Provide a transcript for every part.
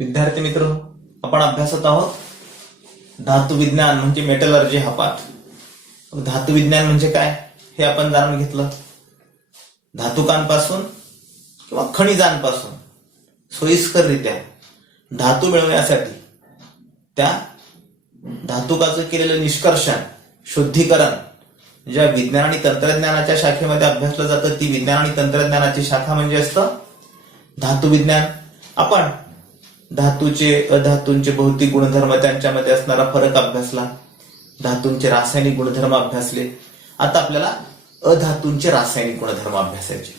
विद्यार्थी मित्र, आपण अभ्यासत आहोत धातू विज्ञान म्हणजे मेटलर्जी हा पाठ. धातू विज्ञान म्हणजे काय हे आपण जाणून घेतलं. धातुकांपासून किंवा खनिजांपासून सोयीस्कररित्या धातू मिळवण्यासाठी त्या धातुकाचं केलेलं निष्कर्षण, शुद्धीकरण ज्या विज्ञान आणि तंत्रज्ञानाच्या शाखेमध्ये अभ्यासलं जातं ती विज्ञान आणि तंत्रज्ञानाची शाखा म्हणजे असतं धातू विज्ञान. आपण धातूचे अधातूंचे भौतिक गुणधर्म, त्यांच्यामध्ये असणारा फरक अभ्यासला, धातूंचे रासायनिक गुणधर्म अभ्यासले. आता आपल्याला अधातूंचे रासायनिक गुणधर्म अभ्यासायचे.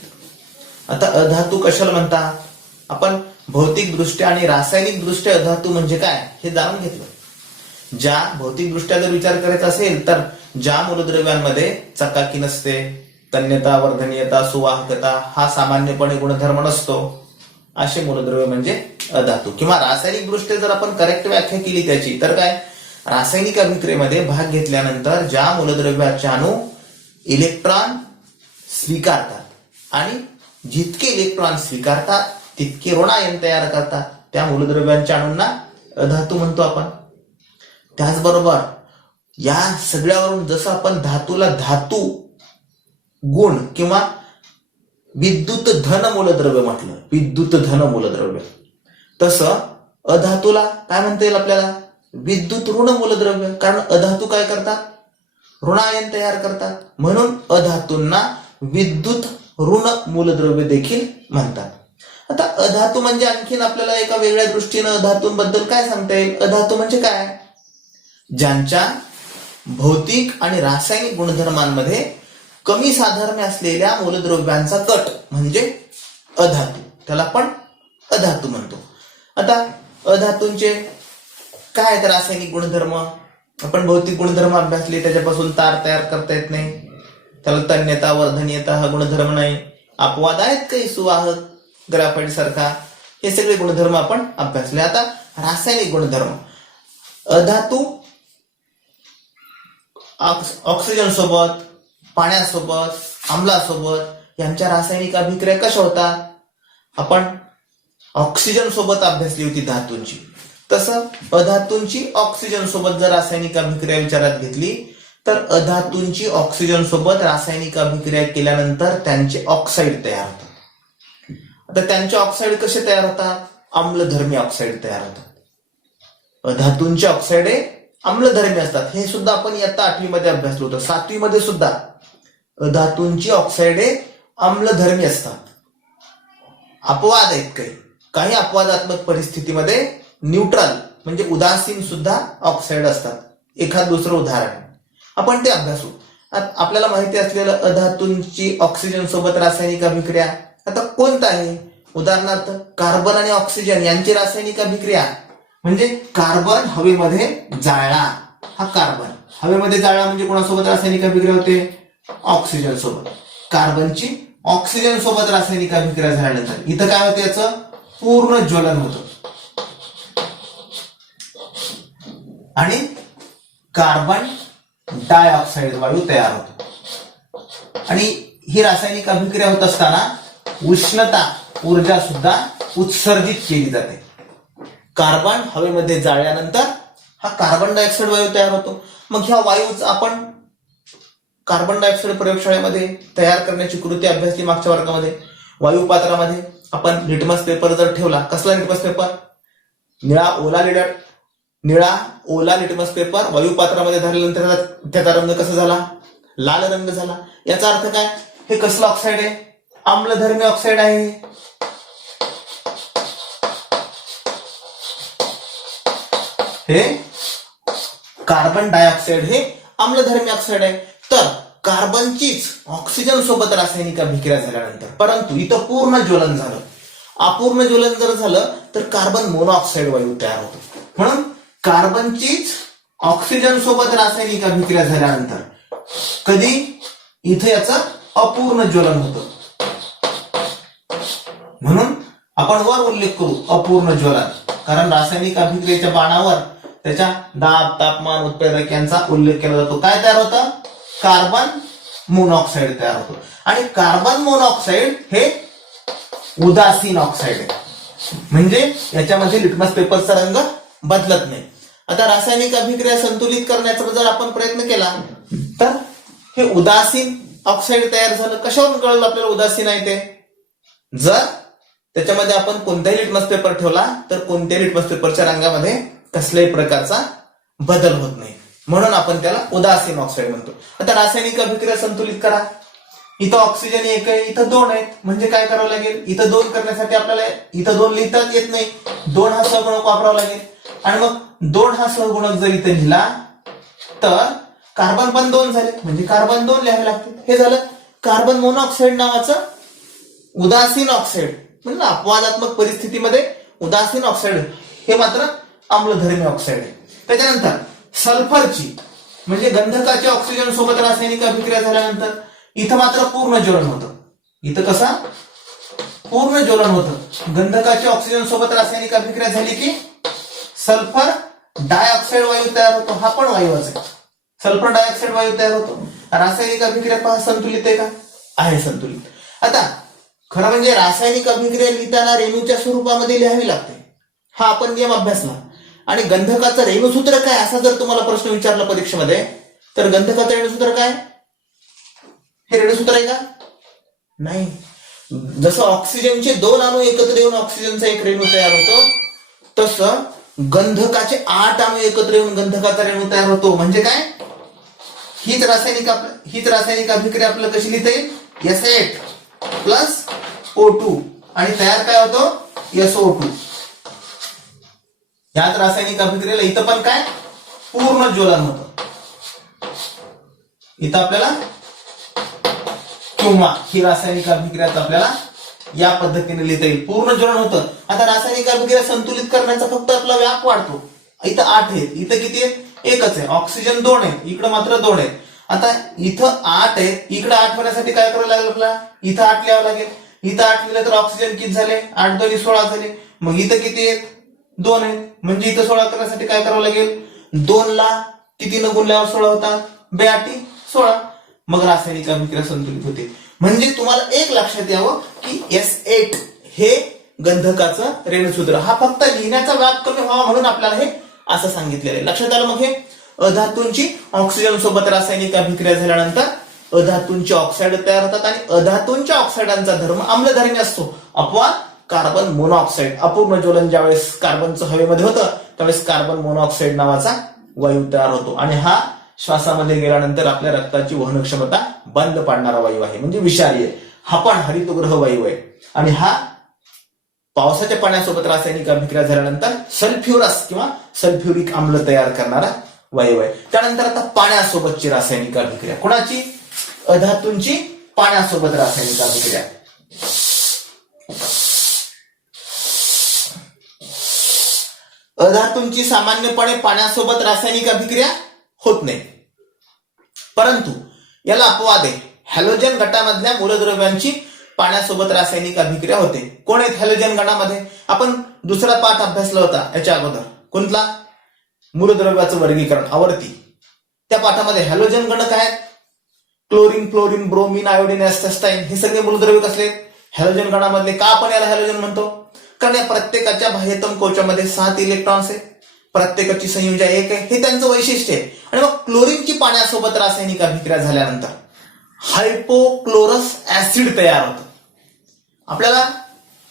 आता अधातू कशाला म्हणतात आपण भौतिक दृष्ट्या आणि रासायनिक दृष्ट्या अधातू म्हणजे काय हे जाणून घेतलं. ज्या भौतिक दृष्ट्या जर विचार करायचा असेल तर ज्या मूलद्रव्यांमध्ये चकाकी नसते, तन्यता, वर्धनीयता, सुवाहकता हा सामान्यपणे गुणधर्म नसतो, असे मूलद्रव्य म्हणजे अधातू. किंवा रासायनिक दृष्ट्या जर आपण करेक्ट व्याख्या केली त्याची तर काय, रासायनिक अभिक्रियेमध्ये भाग घेतल्यानंतर ज्या मूलद्रव्याचे अणू इलेक्ट्रॉन स्वीकारतात आणि जितके इलेक्ट्रॉन स्वीकारतात तितके ऋणायन तयार करतात त्या मूलद्रव्यांच्या अणूंना अधातू म्हणतो आपण. त्याचबरोबर या सगळ्यावरून जसं आपण धातूला धातू गुण किंवा विद्युत धन मूलद्रव्य म्हटलं, विद्युत धन मूलद्रव्य, तसं अधातूला काय म्हणता येईल आपल्याला, विद्युत ऋण मूलद्रव्य. कारण अधातू काय करतात, ऋणायन तयार करतात, म्हणून अधातूंना विद्युत ऋण मूलद्रव्य देखील म्हणतात. आता अधातू म्हणजे आणखीन आपल्याला एका वेगळ्या दृष्टीनं अधातूंबद्दल काय सांगता येईल. अधातू म्हणजे काय, ज्यांच्या भौतिक आणि रासायनिक गुणधर्मांमध्ये कमी साधर्म्य असलेल्या मूलद्रव्यांचा गट म्हणजे अधातू, त्याला आपण अधातू म्हणतो. आता अधातूंचे काय आहेत रासायनिक गुणधर्म, आपण भौतिक गुणधर्म अभ्यासले, त्याच्यापासून तार तयार करता येत नाही, त्याला तन्यता, वर्धनीयता हा गुणधर्म नाही. अपवाद आहेत काही, सुवाहक, ग्राफाइट सारखा, हे सगळे गुणधर्म आपण अभ्यासले. आता रासायनिक गुणधर्म, अधातू ऑक्सिजन सोबत, पाण्यासोबत, आम्लासोबत यांच्या रासायनिक अभिक्रिया कशा होतात, आपण ऑक्सिजन सोबत अभ्यासली होती धातूंची. तसं अधातूंची ऑक्सिजन सोबत जर रासायनिक अभिक्रिया विचारात घेतली तर अधातूंची ऑक्सिजन सोबत रासायनिक अभिक्रिया केल्यानंतर त्यांचे ऑक्साईड तयार होतात. आता त्यांचे ऑक्साईड कसे तयार होतात, आम्लधर्मी ऑक्साईड तयार होतात. अधातूंचे ऑक्साईड हे आम्लधर्मी असतात, हे सुद्धा आपण इयत्ता 8वी मध्ये अभ्यासलो होतं. 7वी मध्ये सुद्धा अधातूंची ऑक्साईड हे आम्लधर्मी असतात. अपवाद आहेत काही, काही अपवादात्मक परिस्थितीमध्ये न्यूट्रल म्हणजे उदासीन सुद्धा ऑक्साईड असतात. एखाद दुसरं उदाहरण आपण ते अभ्यासू. आपल्याला माहिती असलेलं अधातूंची ऑक्सिजन सोबत रासायनिक अभिक्रिया आता कोणतं आहे, उदाहरणार्थ कार्बन आणि ऑक्सिजन यांची रासायनिक अभिक्रिया म्हणजे कार्बन हवेमध्ये जाळला, हा कार्बन हवेमध्ये जाळला म्हणजे कोणासोबत रासायनिक अभिक्रिया होते, ऑक्सिजन सोबत. कार्बनची ऑक्सिजन सोबत रासायनिक अभिक्रिया झाल्यानंतर इथं काय होतं, याचं पूर्ण ज्वलन होतं आणि कार्बन डायऑक्साईड वायू तयार होतो. आणि ही रासायनिक अभिक्रिया होत असताना उष्णता ऊर्जा सुद्धा उत्सर्जित केली जाते. कार्बन हवेमध्ये जाळल्यानंतर हा कार्बन डायऑक्साईड वायू तयार होतो. मग ह्या वायूच आपण कार्बन डायऑक्साईड प्रयोगशाळेमध्ये तयार करण्याची कृती अभ्यासली मागच्या वर्गामध्ये. वायू पात्रामध्ये आपण लिटमस पेपर जर ठेवला, कसला लिटमस पेपर, निळा ओला लिटमस पेपर वायू पात्रामध्ये धरल्यानंतर त्याचा रंग कसा झाला, लाल रंग झाला. याचा अर्थ काय, हे कसलं ऑक्साईड आहे, आम्लधर्मी ऑक्साईड आहे. हे कार्बन डायऑक्साईड हे आम्लधर्मी ऑक्साईड आहे. तर कार्बनचीच ऑक्सिजन सोबत रासायनिक अभिक्रिया झाल्यानंतर, परंतु इथं पूर्ण ज्वलन झालं, अपूर्ण ज्वलन जर झालं तर कार्बन मोनॉक्साईड वायू तयार होतो. म्हणून कार्बनचीच ऑक्सिजन सोबत रासायनिक अभिक्रिया झाल्यानंतर कधी इथं याचं अपूर्ण ज्वलन होतं. म्हणून आपण वर उल्लेख करू अपूर्ण ज्वलन, कारण रासायनिक अभिक्रियेच्या बाणावर त्याच्या दाब, तापमान, उत्प्रेरक यांचा उल्लेख केला जातो. काय तयार होतं, कार्बन मोनॉक्साईड तयार होतो. आणि कार्बन मोनॉक्साईड हे उदासीन ऑक्साईड आहे. म्हणजे याच्यामध्ये लिटमस पेपरचा रंग बदलत नाही. आता रासायनिक अभिक्रिया संतुलित करण्याचा जर आपण प्रयत्न केला तर हे उदासीन ऑक्साईड तयार झालं. कशावरून कळलं आपल्याला उदासीन आहे ते? जर त्याच्यामध्ये आपण कोणताही लिटमस पेपर ठेवला तर कोणत्याही लिटमस पेपरच्या रंगामध्ये कसल्याही प्रकारचा बदल होत नाही, म्हणून आपण त्याला उदासीन ऑक्साईड म्हणतो. आता रासायनिक अभिक्रिया संतुलित करा. इथं ऑक्सिजन एक आहे, इथं दोन आहेत, म्हणजे काय करावं लागेल? इथं दोन करण्यासाठी आपल्याला इथं दोन लिहितात येत नाही, दोन हा सहगुणक वापरावा लागेल. आणि मग दोन हा सहगुणक जर इथे लिहिला तर कार्बन पण दोन झाले, म्हणजे कार्बन दोन लिहावे लागतील. हे झालं कार्बन मोनॉक्साईड नावाचं उदासीन ऑक्साईड. म्हणजे अपवादात्मक परिस्थितीमध्ये उदासीन ऑक्साईड, हे मात्र आम्लधर्मी ऑक्साईड आहे. त्याच्यानंतर सल्फरची म्हणजे गंधकाच्या ऑक्सिजन सोबत रासायनिक अभिक्रिया झाल्यानंतर इथं मात्र पूर्ण ज्वलन होतं. इथं कसा पूर्ण ज्वलन होतं. गंधकाच्या ऑक्सिजन सोबत रासायनिक अभिक्रिया झाली की सल्फर डायऑक्साईड वायू तयार होतो. हा पण वायूच आहे. सल्फर डायऑक्साईड वायू तयार होतो. रासायनिक अभिक्रिया पहा संतुलित आहे का? आहे संतुलित. आता खरं म्हणजे रासायनिक अभिक्रिया लिहिताना रेणूच्या स्वरूपामध्ये लिहावी लागते, हा आपण नियम अभ्यासला. आणि गंधकाचं रेणुसूत्र काय असा जर तुम्हाला प्रश्न विचारला परीक्षेमध्ये तर गंधकाचं रेणुसूत्र काय? हे रेणुसूत्र आहे का? नाही. जसं ऑक्सिजनचे दोन अणू एकत्र येऊन ऑक्सिजनचा एक रेणू तयार होतो तसं गंधकाचे 8 अणू एकत्र येऊन गंधकाचा रेणू तयार होतो. म्हणजे काय? हीच रासायनिक अभिक्रिया आपल्याला कशी लिहिता येईल? S8 प्लस O2 आणि तयार काय होतो? SO2. याच रासायनिक अभिक्रियेला इथं पण काय पूर्ण ज्वलन होतं. इथं आपल्याला किंवा ही रासायनिक अभिक्रिया आपल्याला या पद्धतीने लिहिता येईल. पूर्ण ज्वलन होतं. आता रासायनिक अभिक्रिया संतुलित करण्याचा फक्त आपला व्याप वाढतो. इथं 8 आहेत, इथं किती आहेत? एकच आहे. ऑक्सिजन 2 आहेत, इकडे मात्र 2 आहेत. आता इथं 8 आहेत, इकडे 8 होण्यासाठी काय करावं लागेल आपल्याला? इथं 8 लिहावं लागेल. इथं 8 लिहिलं तर ऑक्सिजन किती झाले? 8 2 16 झाले. मग इथं किती आहेत? 2 आहेत. म्हणजे इथं 16 करण्यासाठी काय करावं लागेल? 2 ला किती न गुणल्यावर 16 होतात? 2 8 16. मग रासायनिक अभिक्रिया संतुलित होते. म्हणजे तुम्हाला एक लक्षात यावं की S8 हे गंधकाचं रेणुसूत्र. हा फक्त लिहिण्याचा व्याप कमी व्हावा म्हणून आपल्याला हे असं सांगितलेलं आहे. लक्षात आलं? मग हे अधातूंची ऑक्सिजन सोबत रासायनिक अभिक्रिया झाल्यानंतर अधातूंचे ऑक्साईड तयार होतात आणि अधातूंच्या ऑक्साईडांचा धर्म आम्लधर्मी असतो. अपवाद कार्बन मोनॉक्साईड. अपूर्ण ज्वलन ज्यावेळेस कार्बनचं हवेमध्ये होतं त्यावेळेस कार्बन मोनॉक्साईड नावाचा वायू तयार होतो आणि हा श्वासामध्ये गेल्यानंतर आपल्या रक्ताची वहन क्षमता बंद पाडणारा वायू आहे, म्हणजे विषारी आहे. हा पण हरितगृह वायू आहे. आणि हा पावसाच्या पाण्यासोबत रासायनिक अभिक्रिया झाल्यानंतर सल्फ्युरस किंवा सल्फ्युरिक आम्ल तयार करणारा वायू आहे. त्यानंतर आता पाण्यासोबतची रासायनिक अभिक्रिया. कोणाची? अधातूंची पाण्यासोबत रासायनिक अभिक्रिया. अधातूंची सामान्यपणे पाण्यासोबत रासायनिक अभिक्रिया होत नाही, परंतु याला अपवाद आहे. हॅलोजन गटामधल्या मूलद्रव्यांची पाण्यासोबत रासायनिक अभिक्रिया होते. कोण आहेत हॅलोजन गटामध्ये? आपण दुसरा पाठ अभ्यासला होता याच्या अगोदर. कोणता? मूलद्रव्याचं वर्गीकरण, आवर्ती. त्या पाठामध्ये हॅलोजन गण काय आहेत? क्लोरीन, फ्लोरीन, ब्रोमीन, आयोडीन, एस्टेस्टाईन हे सगळे मूलद्रव्य कसले? हॅलोजन गणामधले. का आपण याला हॅलोजन म्हणतो? कारण या प्रत्येकाच्या बाह्यतम कवचामध्ये 7 इलेक्ट्रॉन्स आहेत, प्रत्येकाची संयोजन 1 आहे, हे त्यांचं वैशिष्ट्य आहे. आणि मग क्लोरीनची पाण्यासोबत रासायनिक अभिक्रिया झाल्यानंतर हायपोक्लोरस ऍसिड तयार होतं. आपल्याला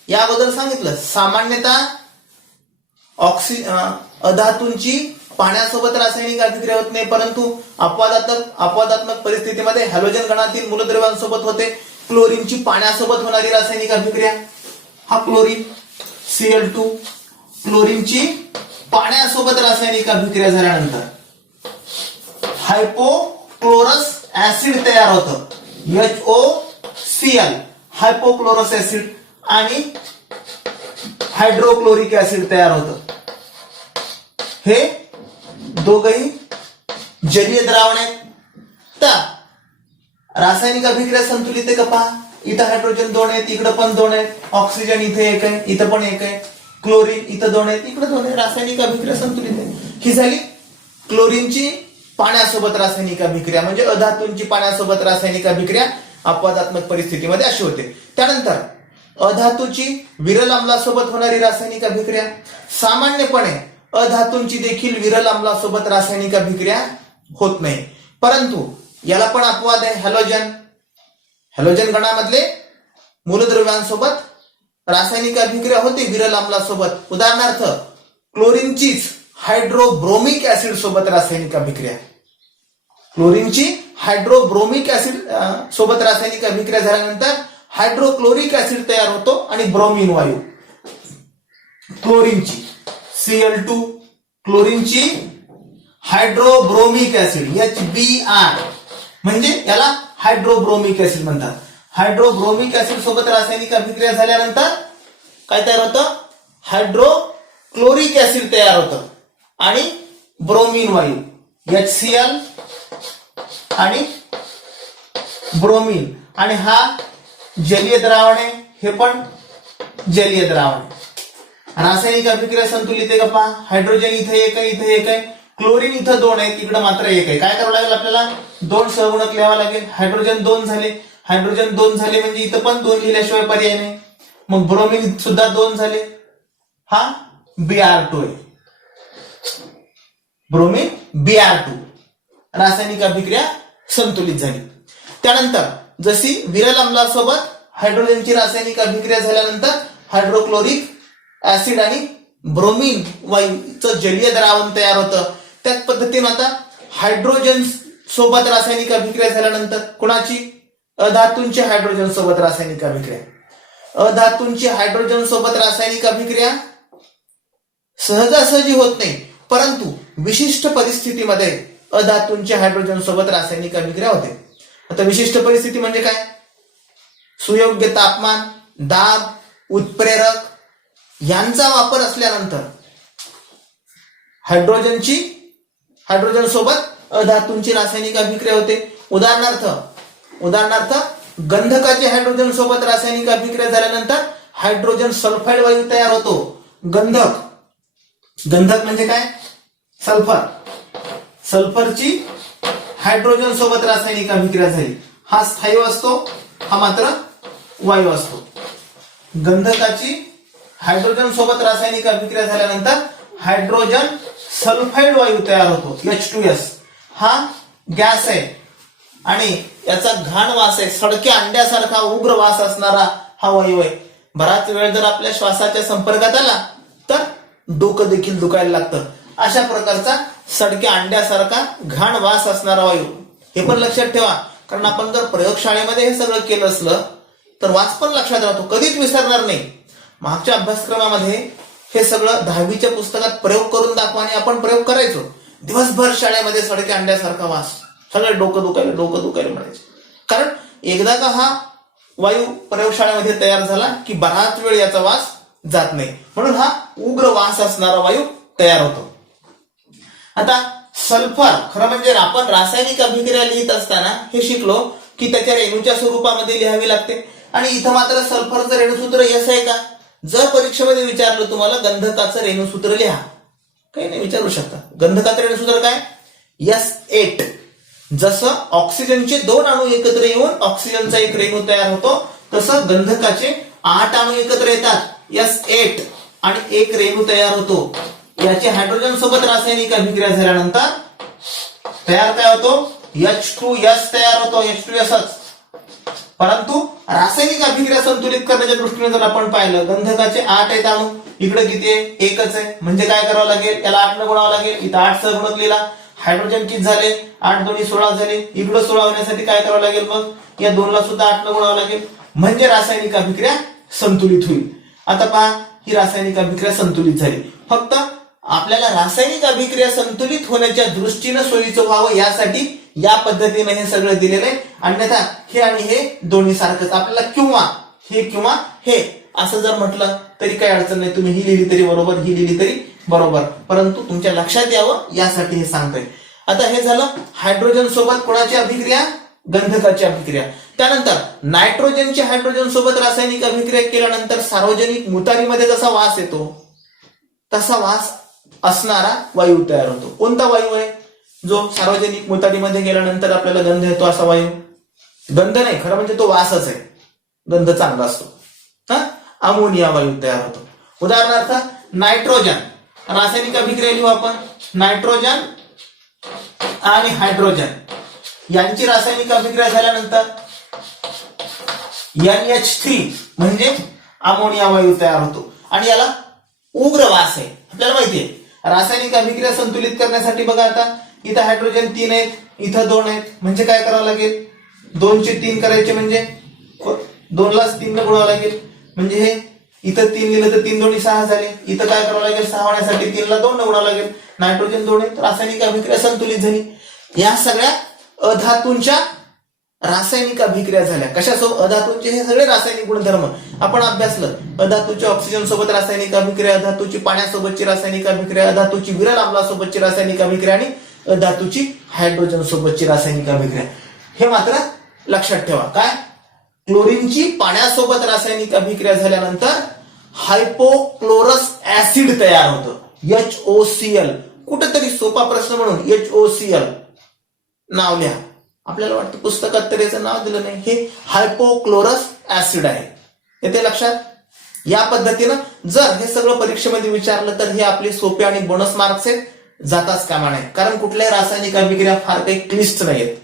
या अगोदर सांगितलं सामान्यतः अधातूंची पाण्यासोबत रासायनिक अभिक्रिया होत नाही, परंतु अपवादात्मक परिस्थितीमध्ये हॅलोजन गणातील मूलद्रव्यांसोबत होते. क्लोरीनची पाण्यासोबत होणारी रासायनिक अभिक्रिया, हा क्लोरीन Cl2, क्लोरीनची पाण्यासोबत रासायनिक अभिक्रिया झाल्यानंतर हायपोक्लोरस ऍसिड तयार होतं, HOCl, हायपोक्लोरस ऍसिड, आणि हायड्रोक्लोरिक ऍसिड तयार होतं. हे दोघही जलीय द्रावण आहेत. तर रासायनिक अभिक्रिया संतुलित आहे का पहा. इथं हायड्रोजन 2 आहेत, इकडे पण 2 आहेत. ऑक्सिजन इथे 1 आहे, इथं पण 1 आहे. क्लोरीन इथं 2 आहेत, इकडे 2 आहे. रासायनिक अभिक्रिया संतुलित आहे. ही झाली क्लोरीनची पाण्यासोबत रासायनिक अभिक्रिया, म्हणजे अधातूंची पाण्यासोबत रासायनिक अभिक्रिया अपवादात्मक परिस्थितीमध्ये अशी होते. त्यानंतर अधातूची विरल आम्लासोबत होणारी रासायनिक अभिक्रिया, सामान्यपणे अधातूंची देखील विरल आम्लासोबत रासायनिक अभिक्रिया होत नाही, परंतु याला पण अपवाद आहे. हॅलोजन गणामधले मूलद्रव्यांसोबत रासायनिक अभिक्रिया होते विरल आम्लासोबत. उदाहरणार्थ क्लोरीनचीच हायड्रोब्रोमिक ऍसिड सोबत रासायनिक अभिक्रिया, क्लोरीनची हायड्रोब्रोमिक ऍसिड सोबत रासायनिक अभिक्रिया झाल्यानंतर हायड्रोक्लोरिक ऍसिड तयार होतो आणि ब्रोमीन वायू. क्लोरीनची Cl2, क्लोरीनची हायड्रोब्रोमिक ऍसिड HBr, म्हणजे याला हायड्रोब्रोमिक ऍसिड म्हणतात. हायड्रोब्रोमिक ऍसिड सोबत रासायनिक अभिक्रिया झाल्यानंतर काय तयार होतं? हायड्रोक्लोरिक ऍसिड तयार होतं आणि ब्रोमीन वायू HCl आणि ब्रोमीन. आणि हा जलीय द्रावण आहे, हे पण जलीय द्रावण आहे. रासायनिक अभिक्रिया संतुलित आहे का पहा. हायड्रोजन इथे एक आहे, इथे एक आहे, क्लोरीन इथं 2 आहे, तिकडे मात्र 1 आहे. काय करावं लागेल आपल्याला? 2 सहगुणक लिहावा लागेल. हायड्रोजन 2 झाले, हायड्रोजन 2 झाले म्हणजे इथं पण 2 लिहिल्याशिवाय पर्याय नाही. मग ब्रोमीन सुद्धा 2 झाले, हा Br2 आहे. ब्रोमीन Br2, रासायनिक अभिक्रिया संतुलित झाली. त्यानंतर जशी विरल आम्लासोबत हायड्रोजनची रासायनिक अभिक्रिया झाल्यानंतर हायड्रोक्लोरिक ऍसिड आणि ब्रोमीन वायूचं जलीय द्रावण तयार होतं, त्याच पद्धतीने आता हायड्रोजन सोबत रासायनिक अभिक्रिया झाल्यानंतर कुणाची? अधातूंची हायड्रोजन सोबत रासायनिक अभिक्रिया. अधातूंची हायड्रोजन सोबत रासायनिक अभिक्रिया सहजासहजी होत नाही, परंतु विशिष्ट परिस्थितीमध्ये अधातूंची हायड्रोजन सोबत रासायनिक अभिक्रिया होते. आता विशिष्ट परिस्थिती म्हणजे काय? सुयोग्य तापमान, दाब, उत्प्रेरक यांचा वापर असल्यानंतर हायड्रोजन सोबत अधातूंची रासायनिक अभिक्रिया होते. उदाहरणार्थ गंधकाचे हायड्रोजन सोबत रासायनिक अभिक्रिया झाल्यानंतर हायड्रोजन सल्फाइड वायू तयार होतो. गंधक म्हणजे काय? सल्फर. सल्फरची हायड्रोजन सोबत रासायनिक अभिक्रिया झाली, हा स्थायी असतो, हा मात्र वायू असतो. गंधकाची हायड्रोजन सोबत रासायनिक अभिक्रिया झाल्यानंतर हायड्रोजन सल्फाइड वायू तयार होतो H2S, हा गॅस आहे आणि याचा घाण वास आहे, सडक्या अंड्यासारखा उग्र वास असणारा हा वायू आहे. बराच वेळ जर आपल्या श्वासाच्या संपर्कात आला तर डोकं देखील दुखायला लागतं. अशा प्रकारचा सडक्या अंड्यासारखा घाण वास असणारा वायू. हे पण लक्षात ठेवा, कारण आपण जर प्रयोगशाळेमध्ये हे सगळं केलं असलं तर वास पण लक्षात राहतो, कधीच विसरणार नाही. मागच्या अभ्यासक्रमामध्ये हे सगळं 10वीच्या पुस्तकात प्रयोग करून दाखवा आणि आपण प्रयोग करायचो. दिवसभर शाळेमध्ये सडक्या अंड्यासारखा वास, सगळे डोकं दुखायला म्हणायचे. कारण एकदा का हा वायू प्रयोगशाळेमध्ये तयार झाला की बराच वेळ याचा वास जात नाही, म्हणून हा उग्र वास असणारा वायू तयार होतो. आता सल्फर, खरं म्हणजे आपण रासायनिक अभिक्रिया लिहित असताना हे शिकलो की त्याच्या रेणूच्या स्वरूपामध्ये लिहावी लागते, आणि इथं मात्र सल्फरचं रेणूसूत्र यस आहे का? जर परीक्षेमध्ये विचारलं तुम्हाला गंधकाचं रेणूसूत्र लिहा, काही नाही विचारू शकता. गंधकाचं रेणूसूत्र काय? S8. जसं ऑक्सिजनचे 2 अणू एकत्र येऊन ऑक्सिजनचा एक रेणू तयार होतो, तसं गंधकाचे 8 अणू एकत्र येतात S8 आणि एक रेणू तयार होतो. याची हायड्रोजन सोबत रासायनिक अभिक्रिया झाल्यानंतर तयार काय होतो? H2S तयार होतो, H2Sच. परंतु रासायनिक अभिक्रिया संतुलित करण्याच्या दृष्टीने जर आपण पाहिलं, गंधकाचे 8 आहेत अणू, इकडे किती आहे? एकच आहे. म्हणजे काय करावं लागेल? याला 8 ने गुणावं लागेल. इथं 8 सह गुणक लिहिला. हायड्रोजन किती झाले? 8 दोन्ही 16 झाले. इकडे 16 होण्यासाठी काय करावं लागेल? मग या 2 ला सुद्धा 8 ने गुणावं लागेल, म्हणजे रासायनिक अभिक्रिया संतुलित होईल. आता पहा, ही रासायनिक अभिक्रिया संतुलित झाली. फक्त आपल्याला रासायनिक अभिक्रिया संतुलित होण्याच्या दृष्टीने सोयीचं व्हावं यासाठी या पद्धतीने हे सगळं दिलेलं आहे. अन्यथा हे आणि हे दोन्ही सारखंच. आपल्याला किंवा हे असं जर म्हटलं तरी काही अडचण नाही, तुम्ही ही लिहिली तरी बरोबर, ही लिहिली तरी बरोबर, परंतु तुमच्या लक्षात यावं यासाठी हे सांगतोय. आता हे झालं हायड्रोजन सोबत कोणाची अभिक्रिया? गंधकाची अभिक्रिया. त्यानंतर नायट्रोजनची हायड्रोजन सोबत रासायनिक अभिक्रिया केल्यानंतर सार्वजनिक मुतारीमध्ये जसा वास येतो तसा वास असणारा वायू तयार होतो. कोणता वायू आहे? जो सार्वजनिक मुतारीमध्ये गेल्यानंतर आपल्याला गंध येतो असा वायू. गंध नाही, खरं म्हणजे तो वासच आहे. गंध चांगला असतो. अमोनिया वायू तयार होतो. उदाहरणार्थ नायट्रोजन, रासायनिक अभिक्रिया लिहू आपण. नायट्रोजन आणि हायड्रोजन यांची रासायनिक अभिक्रिया झाल्यानंतर NH3 म्हणजे अमोनिया वायू तयार होतो आणि याला उग्र वास आहे. आपल्याला माहितीये रासायनिक अभिक्रिया संतुलित करण्यासाठी बघा, आता इथं हायड्रोजन 3 आहेत, इथं 2 आहेत, म्हणजे काय करावं लागेल, 2 चे 3 करायचे म्हणजे 2 ला 3 ने गुणावं लागेल. म्हणजे हे इथं 3 लिहिलं तर 3 दोन्ही 6 झाले. इथं काय करावं लागेल, 6 होण्यासाठी 3 ला 2 ने गुणावं लागेल. नायट्रोजन 2 आहेत, रासायनिक अभिक्रिया संतुलित झाली. या सगळ्या अधातूंच्या रासायनिक अभिक्रिया झाल्या. कशासोबत? अधातूंचे हे सगळे रासायनिक गुणधर्म आपण अभ्यासलं. अधातूची ऑक्सिजन सोबत रासायनिक अभिक्रिया, अधातूची पाण्यासोबतची रासायनिक अभिक्रिया, अधातूची विरल आम्लासोबतची रासायनिक अभिक्रिया आणि अधातूची हायड्रोजन सोबतची रासायनिक अभिक्रिया. हे मात्र लक्षात ठेवा. काय? क्लोरीनची पाण्यासोबत रासायनिक अभिक्रिया झाल्यानंतर हायपोक्लोरस ऍसिड तयार होतं, HOCl. कुठेतरी सोपा प्रश्न म्हणून HOCl नाव लिहा. आपल्याला वाटतं पुस्तकात तर याचं नाव दिलं नाही. हे हायपोक्लोरस ऍसिड आहे. येते लक्षात? या पद्धतीनं जर हे सगळं परीक्षेमध्ये विचारलं तर हे आपले सोपे आणि बोनस मार्क्स आहेत, जाताच कामा नये. कारण कुठल्याही रासायनिक अभिक्रिया फार काही क्लिष्ट नाहीत.